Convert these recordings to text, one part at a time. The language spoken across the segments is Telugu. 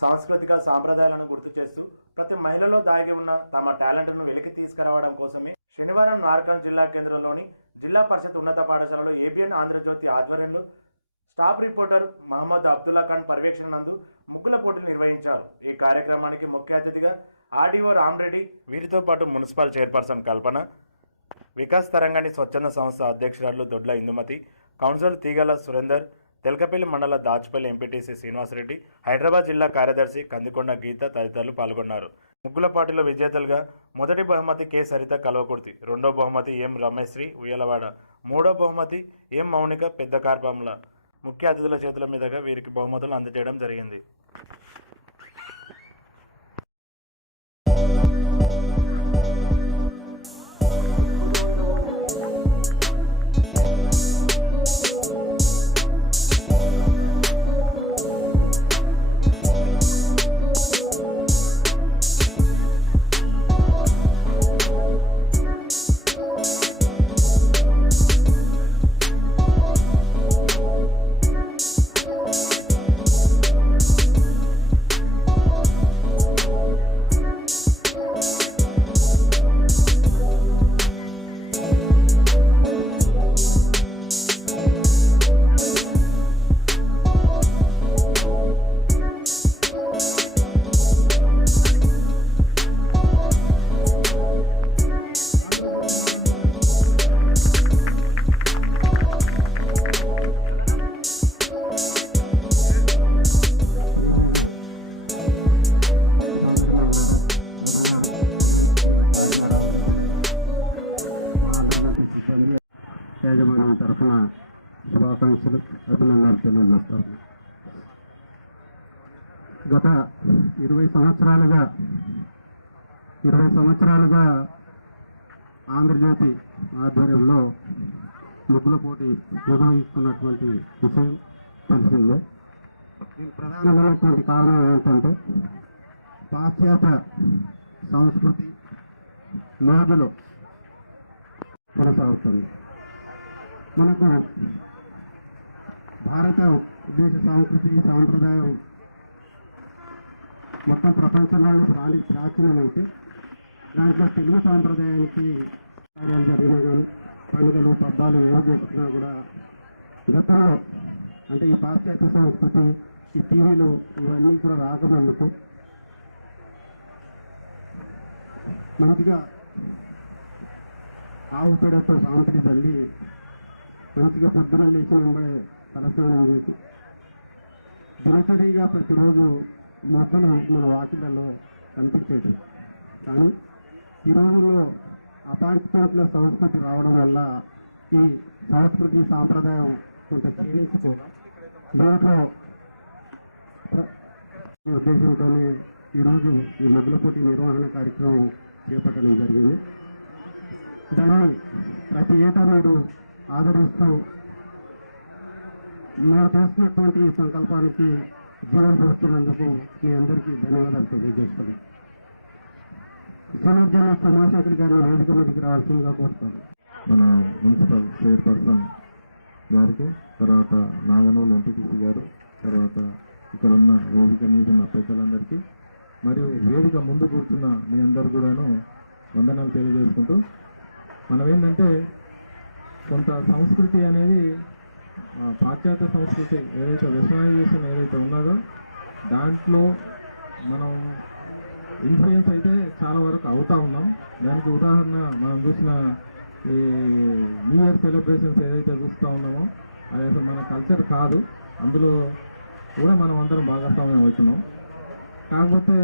సాంస్కృతిక సాంప్రదాయాలను గుర్తు చేస్తూ ప్రతి మహిళలో దాగి ఉన్న తమ టాలెంట్ను వెలికి తీసుకురావడం కోసమే శనివారం నార్కల్ జిల్లా కేంద్రంలోని జిల్లా పరిషత్ ఉన్నత పాఠశాలలో ఏబిఎన్ ఆంధ్రజ్యోతి ఆధ్వర్యంలో స్టాఫ్ రిపోర్టర్ మహమ్మద్ అబ్దుల్లా ఖాన్ పర్యవేక్షణ నందు ముగ్గుల పోటీలు నిర్వహించారు. ఈ కార్యక్రమానికి ముఖ్య అతిథిగా ఆర్డీఓ రామ్రెడ్డి వీరితో పాటు మున్సిపల్ చైర్పర్సన్ కల్పన వికాస్ తరంగాని స్వచ్ఛంద సంస్థ అధ్యక్షురాలు దొడ్ల ఇందుమతి కౌన్సిలర్ తీగల సురేందర్ తెలకపల్లి మండల దాచుపల్లి ఎంపీటీసీ శ్రీనివాసరెడ్డి హైదరాబాద్ జిల్లా కార్యదర్శి కందికొండ గీత తదితరులు పాల్గొన్నారు. ముగ్గుల పార్టీలో విజేతలుగా మొదటి బహుమతి కె. సరిత కల్వకుర్తి రెండో బహుమతి ఎం. రమేశ్రీ ఉయ్యలవాడ మూడో బహుమతి ఎం. మౌనిక పెద్ద కార్పంల ముఖ్య అతిథుల చేతుల మీదుగా వీరికి బహుమతులు అందజేయడం జరిగింది. మా యాజమాన్యం తరఫున శుభాకాంక్షలు. అభినందనలు తెలియజేస్తాను గత ఇరవై సంవత్సరాలుగా ఇరవై సంవత్సరాలుగా ఆంధ్రజ్యోతి ఆధ్వర్యంలో ముగ్గుల పోటీ నిర్వహిస్తున్నటువంటి విషయం తెలిసిందే. దీనికి ప్రధానమైనటువంటి కారణం ఏంటంటే పాశ్చాత్య సంస్కృతి మోడలు కొనసాగుతుంది. మనకు భారత దేశ సంస్కృతి సాంప్రదాయం మొత్తం ప్రపంచంలోనే ప్రాణి ప్రాచీనమైతే దాంట్లో తెలుగు సాంప్రదాయానికి కార్యాలు జరిగినా కానీ పండుగలు పబ్బాలు ఏమి జరుగుతున్నా కూడా గతంలో అంటే ఈ పాశ్చాత్య సంస్కృతి ఈ టీవీలు ఇవన్నీ కూడా రాకముందుకు మనకుగా ఆవు పేడతో సాంతటి తల్లి. మంచిగా పొద్దున లేచిన వెంబడే తలస్నానం చేసి. దినచర్యగా ప్రతిరోజు మొక్కలు మన వాకిళ్ళలో కనిపించేది. కానీ ఈ రోజుల్లో అపార్ట్మెంట్ల సంస్కృతి రావడం వల్ల ఈ సంస్కృతి సాంప్రదాయం కొంత క్షీణించుకోగా దాంట్లో ఈ ఉద్దేశంతోనే ఈరోజు ఈ మొదల పోటీ నిర్వహణ కార్యక్రమం చేపట్టడం జరిగింది. దాన్ని ప్రతి ఏటా మీరు ఆదరిస్తూ మేము చేస్తున్నటువంటి ఈ సంకల్పానికి జీవం పోస్తున్నందుకు మీ అందరికీ ధన్యవాదాలు తెలియజేస్తున్నాను పునర్జన సమాచారం గారిని వేదిక మీదకి రావాల్సిందిగా కోరుతాను మన మున్సిపల్ చైర్పర్సన్ గారికి తర్వాత నాగనూలు ఎంపీటీసీ గారు తర్వాత ఇక్కడ ఉన్న వేదిక మీద ఉన్న పెద్దలందరికీ మరియు వేదిక ముందు కూర్చున్న మీ అందరు కూడాను వందనాలు తెలియజేసుకుంటూ మనం ఏంటంటే కొంత సంస్కృతి అనేది పాశ్చాత్య సంస్కృతి ఏదైతే వెస్టర్నైజేషన్ ఏదైతే ఉన్నదో దాంట్లో మనం ఇన్ఫ్లుయెన్స్ అయితే చాలా వరకు అవుతా ఉన్నాం. దానికి ఉదాహరణ మనం చూసిన ఈ న్యూ ఇయర్ సెలబ్రేషన్స్ ఏదైతే చూస్తూ ఉన్నామో అది అసలు మన కల్చర్ కాదు. అందులో కూడా మనం అందరం భాగస్వామ్యం అవుతున్నాం. కాకపోతే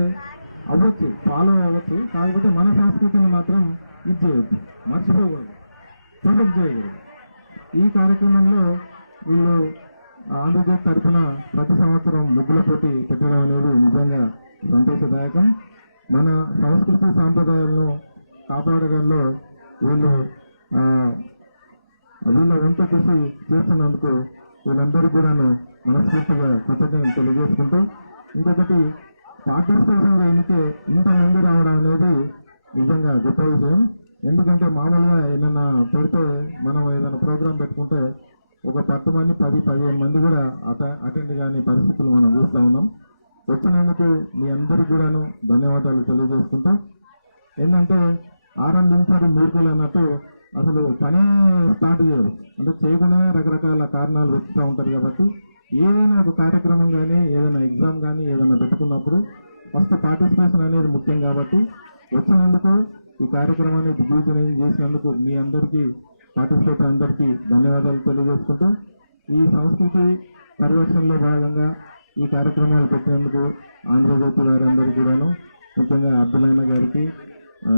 అవ్వచ్చు ఫాలో అవ్వచ్చు. కాకపోతే మన సంస్కృతిని మాత్రం ఇది చేయొద్దు మర్చిపోకూడదు. ప్రొటెక్ట్ చేయకూడదు. ఈ కార్యక్రమంలో వీళ్ళు ఆంధ్రప్రదేశ్ తరఫున ప్రతి సంవత్సరం ముగ్గుల పోటీ పెట్టడం అనేది నిజంగా సంతోషదాయకం. మన సంస్కృతి సాంప్రదాయాలను కాపాడడంలో వీళ్ళు వీళ్ళ వంట కృషి చేస్తున్నందుకు వీళ్ళందరూ కూడాను మనస్ఫూర్తిగా కృతజ్ఞతలు తెలియజేసుకుంటూ ఇంకొకటి పార్టిసిపేషన్గా ఎన్నికే ఇంతమంది రావడం అనేది నిజంగా గొప్ప విషయం. ఎందుకంటే మామూలుగా ఏదైనా పెడితే మనం ఏదైనా ప్రోగ్రాం పెట్టుకుంటే ఒక పత్తు మంది పది పదిహేను మంది కూడా అట అటెండ్ కాని పరిస్థితులు మనం చూస్తూ ఉన్నాం. వచ్చినందుకు మీ అందరికీ కూడాను ధన్యవాదాలు తెలియజేసుకుంటా ఏంటంటే ఆరంభించారు మూర్ఖులు అన్నట్టు అసలు పని స్టార్ట్ చేయరు. అంటే చేయకుండా రకరకాల కారణాలు వెతుకుతూ ఉంటారు కాబట్టి ఏదైనా ఒక కార్యక్రమం కానీ ఏదైనా ఎగ్జామ్ కానీ ఏదైనా పెట్టుకున్నప్పుడు ఫస్ట్ పార్టిసిపేషన్ అనేది ముఖ్యం కాబట్టి వచ్చినందుకు ఈ కార్యక్రమాన్ని దిగ్విజయం చేసినందుకు మీ అందరికీ పార్టిసిపేట్ అందరికీ ధన్యవాదాలు తెలియజేసుకుంటూ ఈ సంస్కృతి పరివర్షణలో భాగంగా ఈ కార్యక్రమాలు పెట్టినందుకు ఆంధ్రజ్యోతి వారందరికీ కూడాను ముఖ్యంగా అబ్దుల్లన్న గారికి ఆ,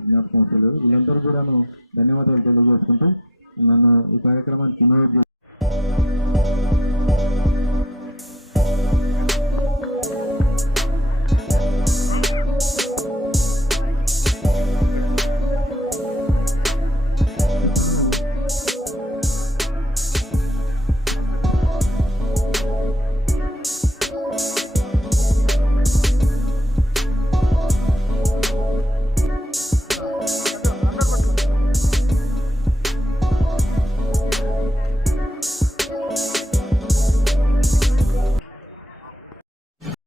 జ్ఞాపకం వస్తలేదు. వీళ్ళందరూ కూడాను ధన్యవాదాలు తెలియజేసుకుంటూ నన్ను ఈ కార్యక్రమానికి Bye.